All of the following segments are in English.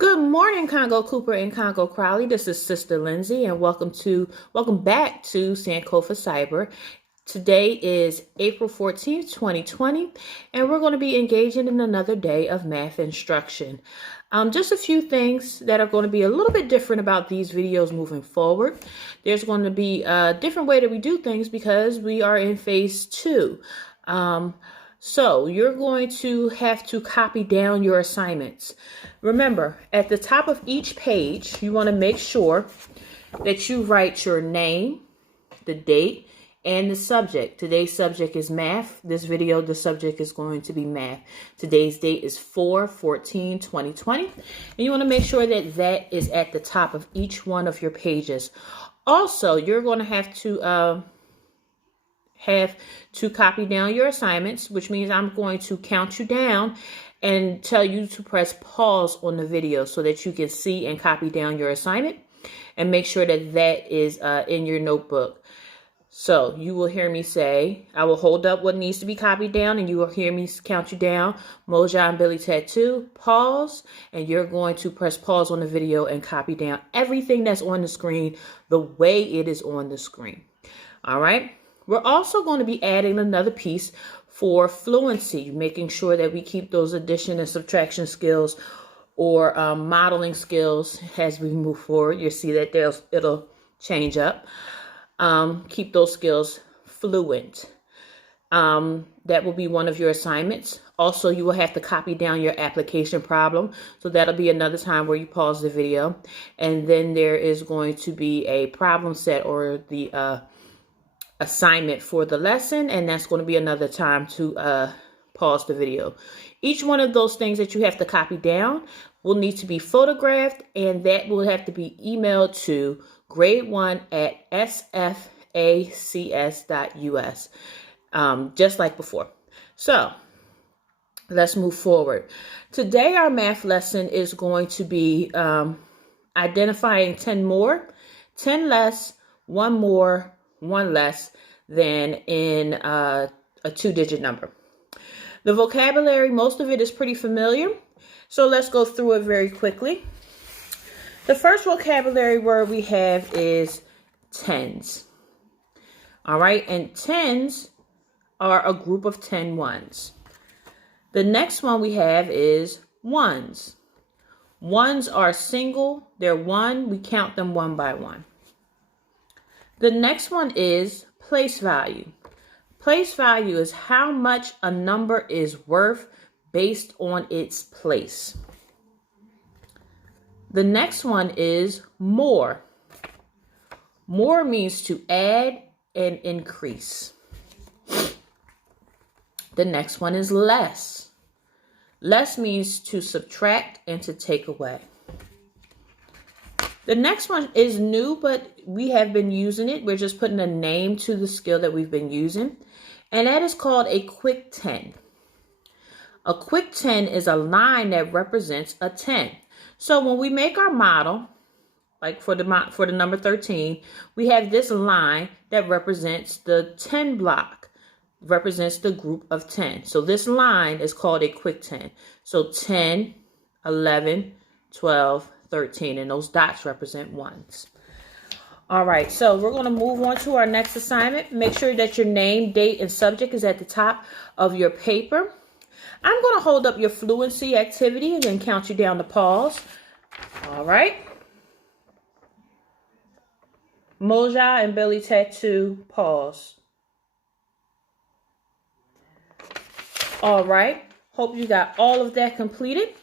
Good morning, Congo Cooper and Congo Crowley. This is Sister Lindsay, and welcome back to Sankofa Cyber. Today is April 14th, 2020, and we're going to be engaging in another day of math instruction. Just a few things that are going to be a little bit different about these videos moving forward. There's going to be a different way that we do things because we are in phase 2. So you're going to have to copy down your assignments. Remember, at the top of each page, you want to make sure that you write your name, the date, and the subject. Today's subject is math. This video, the subject is going to be math. Today's date is 4/14/2020. And you want to make sure that that is at the top of each one of your pages. Also, you're going to have to copy down your assignments, which means I'm going to count you down and tell you to press pause on the video so that you can see and copy down your assignment and make sure that that is in your notebook. So you will hear me say, I will hold up what needs to be copied down, and you will hear me count you down. Moja and Billy Tattoo, pause, and you're going to press pause on the video and copy down everything that's on the screen the way it is on the screen. All right. We're also going to be adding another piece for fluency, making sure that we keep those addition and subtraction skills or modeling skills as we move forward. You'll see that it'll change up. Keep those skills fluent. That will be one of your assignments. Also, you will have to copy down your application problem. So that'll be another time where you pause the video. And then there is going to be a problem set or the assignment for the lesson, and that's going to be another time to pause the video. Each one of those things that you have to copy down will need to be photographed, and that will have to be emailed to grade1@sfacs.us, just like before. So let's move forward. Today our math lesson is going to be identifying 10 more, 10 less, 1 more, 1 less than in a 2-digit number. The vocabulary, most of it is pretty familiar, so let's go through it very quickly. The first vocabulary word we have is tens. All right, and tens are a group of 10 ones. The next one we have is ones. Ones are single, they're one, we count them one by one. The next one is place value. Place value is how much a number is worth based on its place. The next one is more. More means to add and increase. The next one is less. Less means to subtract and to take away. The next one is new, but we have been using it. We're just putting a name to the skill that we've been using. And that is called a quick 10. A quick 10 is a line that represents a 10. So when we make our model, like for the number 13, we have this line that represents the 10 block, represents the group of 10. So this line is called a quick 10. So 10, 11, 12, 13, and those dots represent ones. All right, so we're going to move on to our next assignment. Make sure that your name, date, and subject is at the top of your paper. I'm going to hold up your fluency activity and then count you down to pause. All right. Moja and Billy Tattoo, pause. All right. Hope you got all of that completed.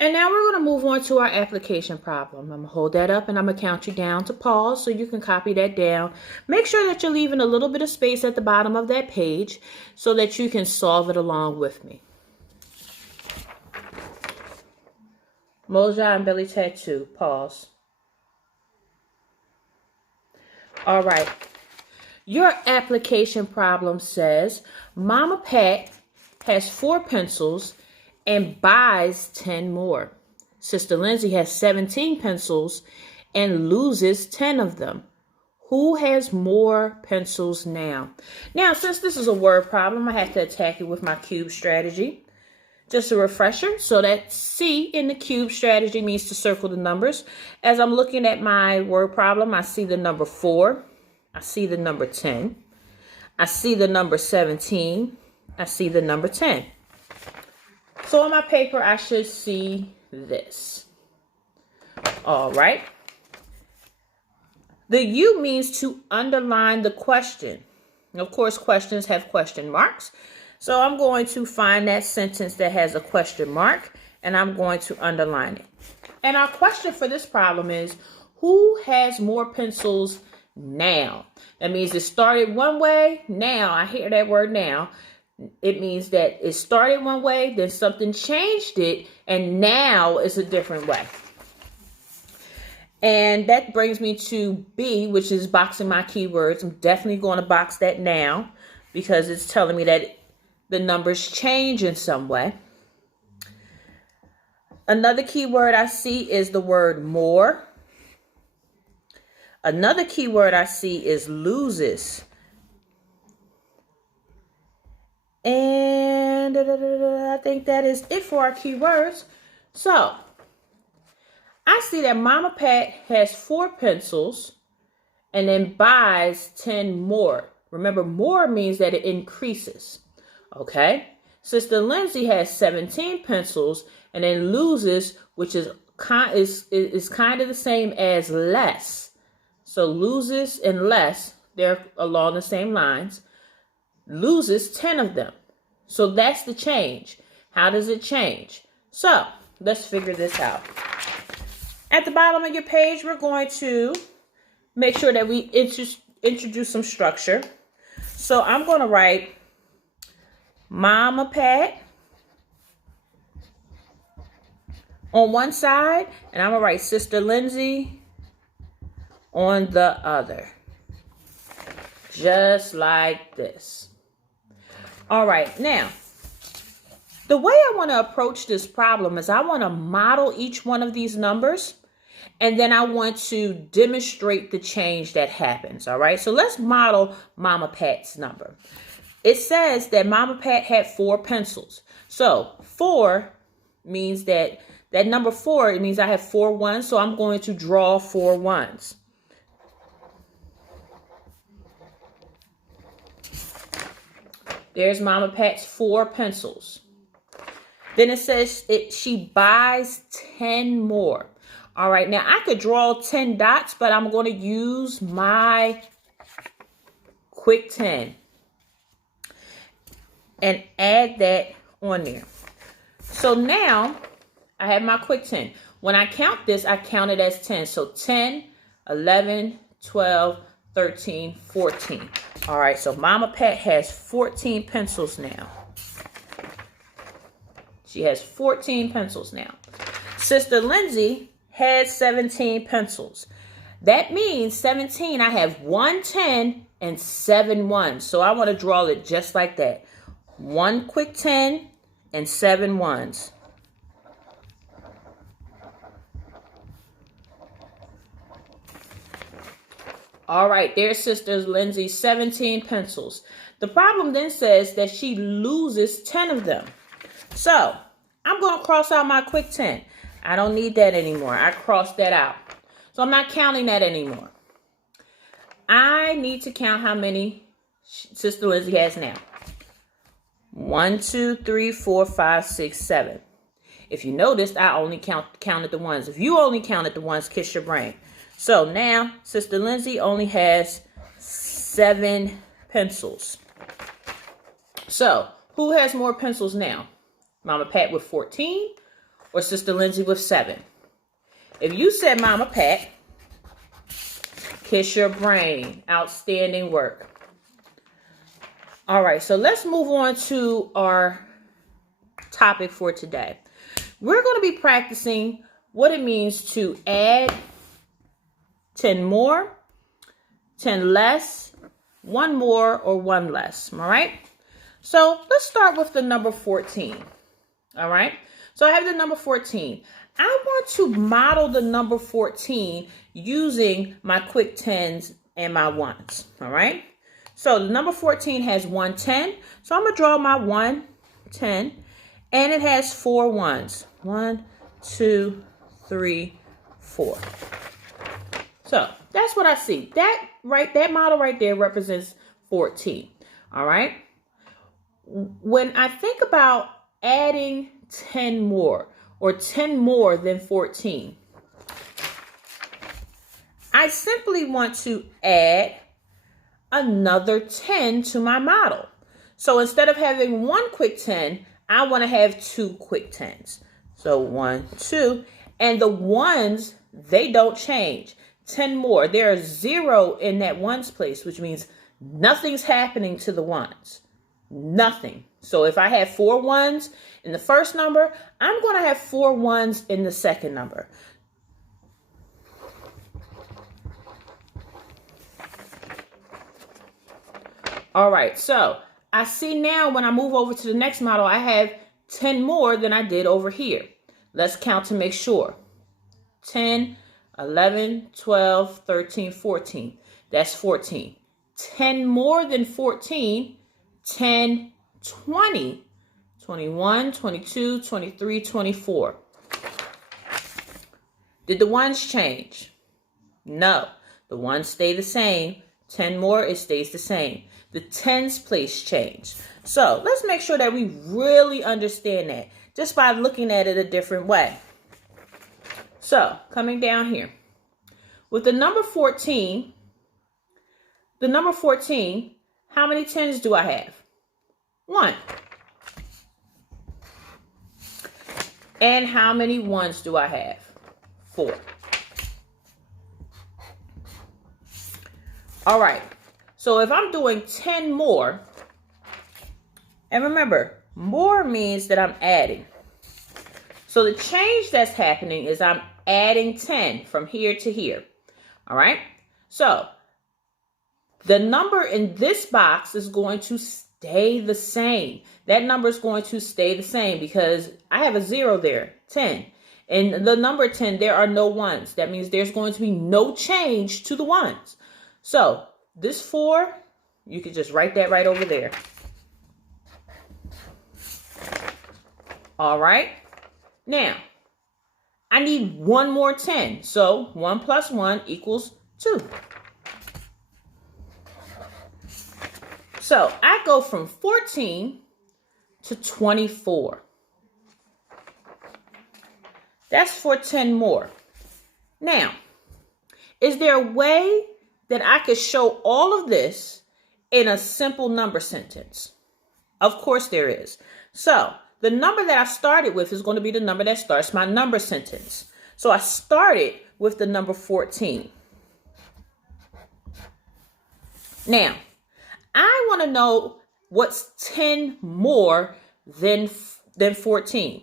And now we're going to move on to our application problem. I'm going to hold that up and I'm going to count you down to pause so you can copy that down. Make sure that you're leaving a little bit of space at the bottom of that page so that you can solve it along with me. Moja and Billy Tattoo, pause. All right. Your application problem says Mama Pat has 4 pencils and buys 10 more. Sister Lindsay has 17 pencils and loses 10 of them. Who has more pencils now? Now, since this is a word problem, I have to attack it with my cube strategy. just a refresher. So that C in the cube strategy means to circle the numbers. As I'm looking at my word problem, I see the number 4. I see the number 10. I see the number 17. I see the number 10. So on my paper, I should see this. All right. The U means to underline the question. Of course, questions have question marks. So I'm going to find that sentence that has a question mark, and I'm going to underline it. And our question for this problem is, who has more pencils now? That means it started one way. Now, I hear that word now. It means that it started one way, then something changed it, and now it's a different way. And that brings me to B, which is boxing my keywords. I'm definitely going to box that now because it's telling me that the numbers change in some way. Another keyword I see is the word more. Another keyword I see is loses. And I think that is it for our keywords. So I see that Mama Pat has 4 pencils and then buys 10 more. Remember, more means that it increases. Okay. Sister Lindsay has 17 pencils and then loses, which is kind of the same as less. So loses and less, they're along the same lines. Loses 10 of them. So that's the change. How does it change? So let's figure this out. At the bottom of your page, we're going to make sure that we introduce some structure. So I'm going to write Mama Pat on one side, and I'm going to write Sister Lindsay on the other. Just like this. All right, now, the way I want to approach this problem is I want to model each one of these numbers, and then I want to demonstrate the change that happens, all right? So let's model Mama Pat's number. It says that Mama Pat had 4 pencils. So 4 means that number 4, it means I have 4 ones, so I'm going to draw 4 ones. There's Mama Pat's 4 pencils. Then it says she buys 10 more. All right, now I could draw 10 dots, but I'm going to use my Quick 10 and add that on there. So now I have my Quick 10. When I count this, I count it as 10. So 10, 11, 12, 13, 14. All right, so Mama Pat has 14 pencils now. She has 14 pencils now. Sister Lindsay had 17 pencils. That means 17, I have 1 10 and 7 ones. So I want to draw it just like that. 1 Quick 10 and 7 ones. All right, there's Sister Lindsay's 17 pencils. The problem then says that she loses 10 of them. So I'm going to cross out my Quick 10. I don't need that anymore. I crossed that out. So I'm not counting that anymore. I need to count how many Sister Lindsay has now. 1, 2, 3, 4, 5, 6, 7. If you noticed, I only counted the ones. If you only counted the ones, kiss your brain. So now Sister Lindsay only has 7 pencils. So who has more pencils now? Mama Pat with 14 or Sister Lindsay with 7? If you said Mama Pat, kiss your brain. Outstanding work. All right, so let's move on to our topic for today. We're going to be practicing what it means to add 10 more, 10 less, 1 more, or 1 less. All right. So let's start with the number 14. All right. So I have the number 14. I want to model the number 14 using my Quick 10s and my 1s. All right. So the number 14 has 1 10. So I'm going to draw my 1 10. And it has 4 ones. 1, 2, 3, 4. So that's what I see. That model right there represents 14. All right. When I think about adding 10 more or 10 more than 14, I simply want to add another 10 to my model. So instead of having one quick 10, I want to have 2 quick 10s. So 1, 2, and the ones, they don't change. 10 more. There is 0 in that ones place, which means nothing's happening to the ones. Nothing. So if I have 4 ones in the first number, I'm going to have 4 ones in the second number. All right, so I see now when I move over to the next model, I have 10 more than I did over here. Let's count to make sure. 10, 11, 12, 13, 14. That's 14. 10 more than 14, 10, 20, 21, 22, 23, 24. Did the ones change? No, the ones stay the same. 10 more, it stays the same. The tens place change. So let's make sure that we really understand that just by looking at it a different way. So coming down here with the number 14, how many tens do I have? 1. And how many ones do I have? 4. All right. So if I'm doing 10 more, and remember, more means that I'm adding. So the change that's happening is I'm adding 10 from here to here. All right. So the number in this box is going to stay the same. That number is going to stay the same because I have a 0 there, 10. And the number 10, there are no ones. That means there's going to be no change to the ones. So this 4, you can just write that right over there. All right. Now, I need one more 10. So 1 plus 1 equals 2. So I go from 14 to 24. That's for 10 more. Now, is there a way that I could show all of this in a simple number sentence? Of course there is. So the number that I started with is going to be the number that starts my number sentence. So I started with the number 14. Now, I want to know what's 10 more than 14.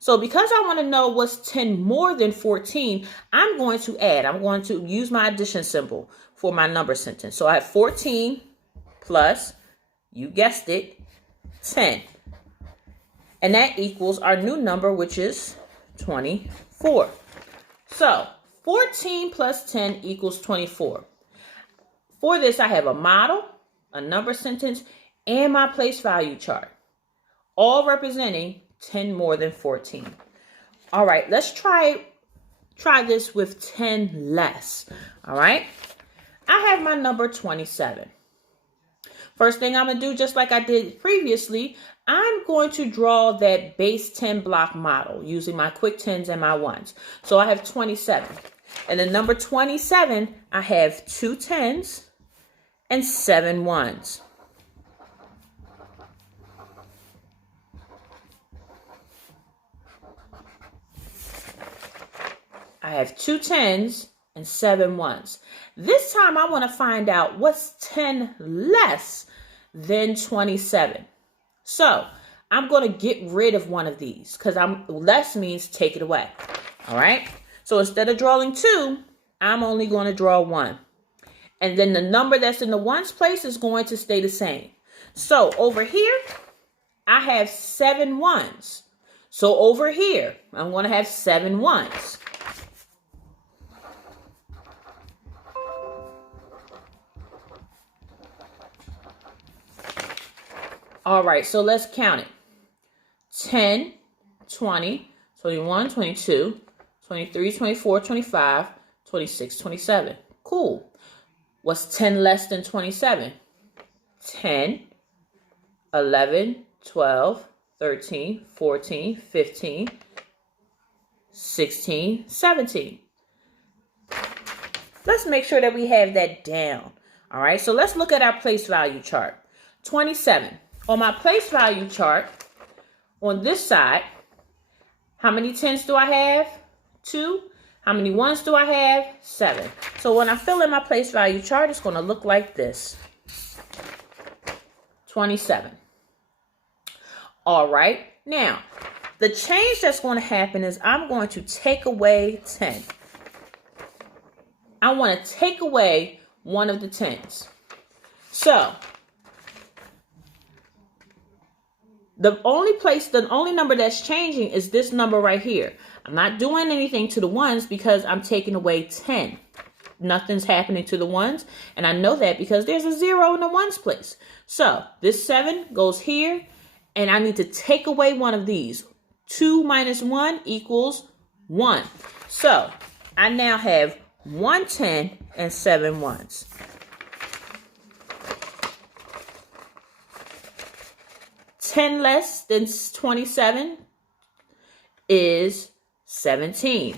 So because I want to know what's 10 more than 14, I'm going to add. I'm going to use my addition symbol for my number sentence. So I have 14 plus, you guessed it, 10. And that equals our new number, which is 24. So 14 plus 10 equals 24. For this, I have a model, a number sentence, and my place value chart, all representing 10 more than 14. All right, let's try this with 10 less. All right, I have my number 27. First thing I'm going to do, just like I did previously, I'm going to draw that base 10 block model using my quick 10s and my 1s. So I have 27. And the number 27, I have 2 10s and 7 1s. I have 2 10s and 7 1s. This time I want to find out what's 10 less than 27. So I'm going to get rid of one of these because less means take it away. All right. So instead of drawing 2, I'm only going to draw 1. And then the number that's in the ones place is going to stay the same. So over here, I have 7 1s. So over here, I'm going to have 7 1s. All right, so let's count it. 10, 20, 21, 22, 23, 24, 25, 26, 27. Cool. What's 10 less than 27? 10, 11, 12, 13, 14, 15, 16, 17. Let's make sure that we have that down. All right, so let's look at our place value chart. 27. On my place value chart, on this side, how many 10s do I have? 2. How many 1s do I have? 7. So when I fill in my place value chart, it's going to look like this. 27. All right. Now, the change that's going to happen is I'm going to take away 10. I want to take away one of the 10s. So, the only number that's changing is this number right here. I'm not doing anything to the 1s because I'm taking away 10. Nothing's happening to the 1s, and I know that because there's a 0 in the 1s place. So, this 7 goes here, and I need to take away one of these. 2 minus 1 equals 1. So, I now have 1 10 and 7 1s. $10 less than 27 is 17.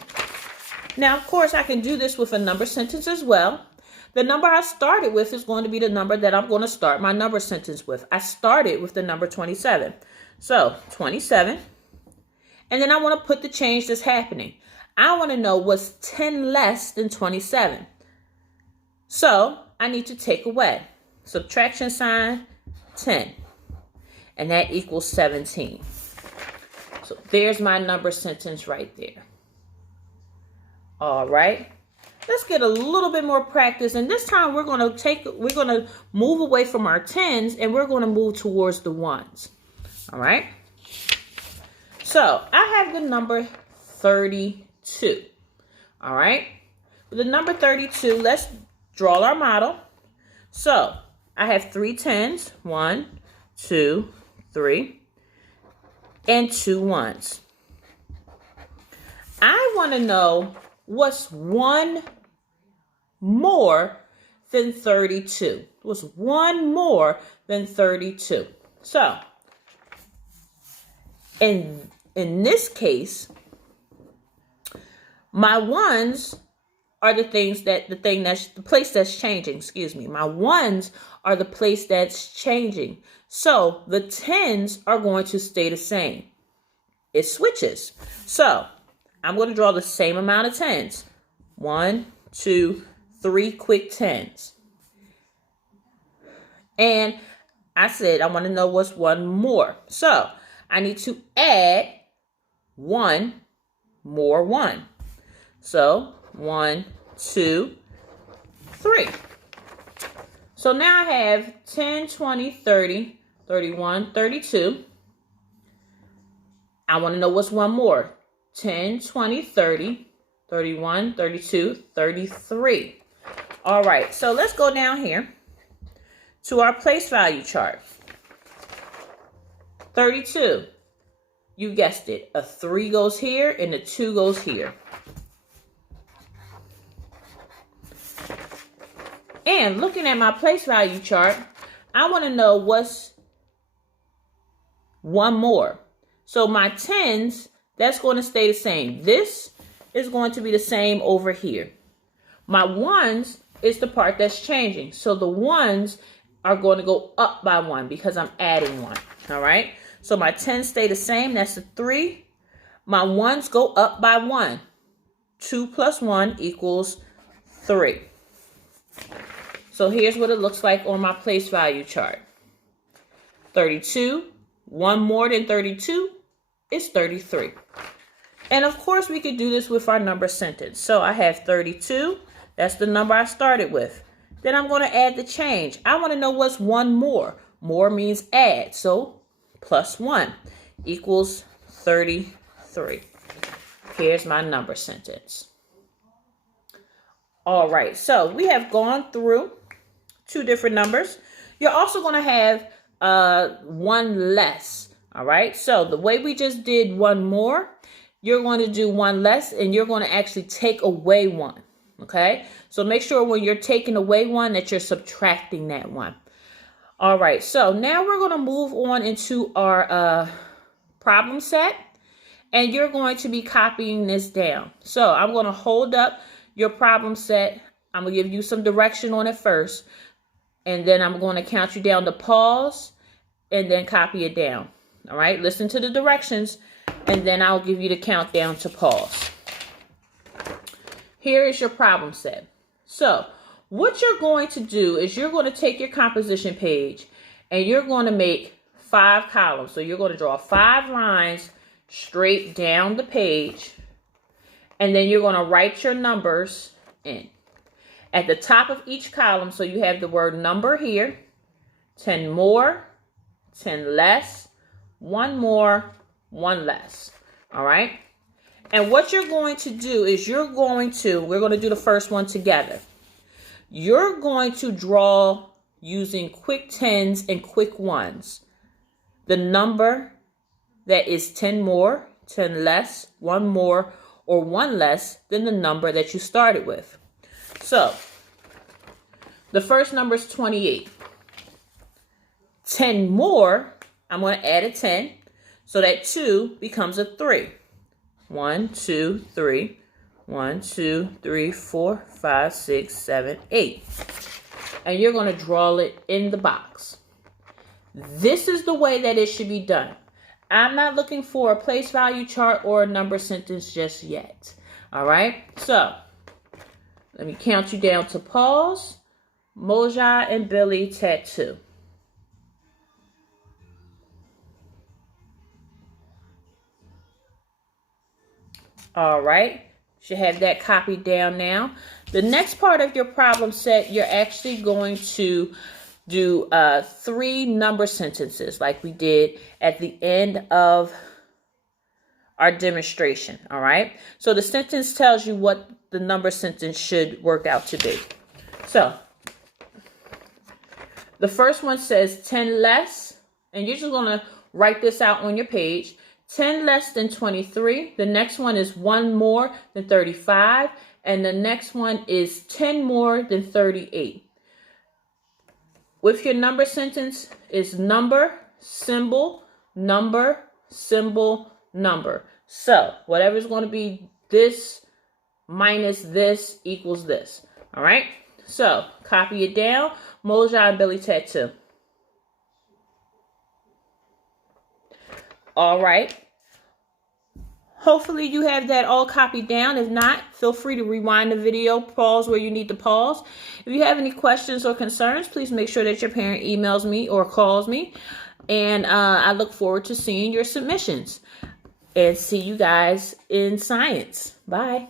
Now, of course, I can do this with a number sentence as well. The number I started with is going to be the number that I'm going to start my number sentence with. I started with the number 27. So, 27. And then I want to put the change that's happening. I want to know what's 10 less than 27. So, I need to take away. Subtraction sign, 10. And that equals 17. So, there's my number sentence right there. All right. Let's get a little bit more practice. And this time we're going to move away from our 10s and we're going to move towards the 1s. All right. So, I have the number 32. All right. With the number 32, let's draw our model. So, I have 3 10s. 1, 2, 3. And 2 1s. I want to know what's 1 more than 32. What's 1 more than 32? So, in this case, my 1s are the place that's changing. Excuse me. My 1s are the place that's changing. So the 10s are going to stay the same. It switches. So I'm going to draw the same amount of 10s. 1, 2, 3 quick 10s. And I said I want to know what's 1 more. So I need to add 1 more 1. So 1, 2, 3. So now I have 10, 20, 30, 31, 32. I want to know what's 1 more. 10, 20, 30, 31, 32, 33. All right, so let's go down here to our place value chart. 32. You guessed it. A 3 goes here and a 2 goes here. And looking at my place value chart, I want to know what's 1 more. So my 10s, that's going to stay the same. This is going to be the same over here. My 1s is the part that's changing. So the 1s are going to go up by 1 because I'm adding 1. All right. So my 10s stay the same. That's a 3. My 1s go up by 1. 2 plus 1 equals 3. So here's what it looks like on my place value chart. 32, 1 more than 32 is 33. And of course, we could do this with our number sentence. So I have 32. That's the number I started with. Then I'm going to add the change. I want to know what's 1 more. More means add. So plus 1 equals 33. Here's my number sentence. All right. So we have gone through 2 different numbers. You're also going to have 1 less All right, so the way we just did one more, you're going to do one less, and you're going to actually take away one. Okay, so make sure when you're taking away one that you're subtracting that one. All right, so now we're going to move on into our problem set, and you're going to be copying this down. So I'm going to hold up your problem set. I'm going to give you some direction on it first, and then I'm going to count you down to pause and then copy it down. All right, listen to the directions, and then I'll give you the countdown to pause. Here is your problem set. So what you're going to do is you're going to take your composition page and you're going to make 5 columns. So you're going to draw 5 lines straight down the page, and then you're going to write your numbers in. At the top of each column, so you have the word number here, 10 more, 10 less, 1 more, 1 less. All right? And what you're going to do is we're going to do the first one together. You're going to draw using quick 10s and quick 1s the number that is 10 more, 10 less, 1 more, or 1 less than the number that you started with. So the first number is 28. 10 more, I'm going to add a 10, so that 2 becomes a 3. 1, 2, 3. 1, 2, 3, 4, 5, 6, 7, 8. And you're going to draw it in the box. This is the way that it should be done. I'm not looking for a place value chart or a number sentence just yet. All right. So let me count you down to pause. Moja and Billy tattoo. All right. Should have that copied down now. The next part of your problem set, you're actually going to do 3 number sentences like we did at the end of our demonstration. All right. So the sentence tells you what the number sentence should work out to be. So the first one says 10 less, and you're just going to write this out on your page. 10 less than 23. The next one is 1 more than 35. And the next one is 10 more than 38. With your number sentence is number, symbol, number, symbol, number. So whatever is going to be this minus this equals this. All right. So copy it down. Moja and Billy tattoo. All right. Hopefully you have that all copied down. If not, feel free to rewind the video, pause where you need to pause. If you have any questions or concerns, please make sure that your parent emails me or calls me. And I look forward to seeing your submissions. And see you guys in science. Bye.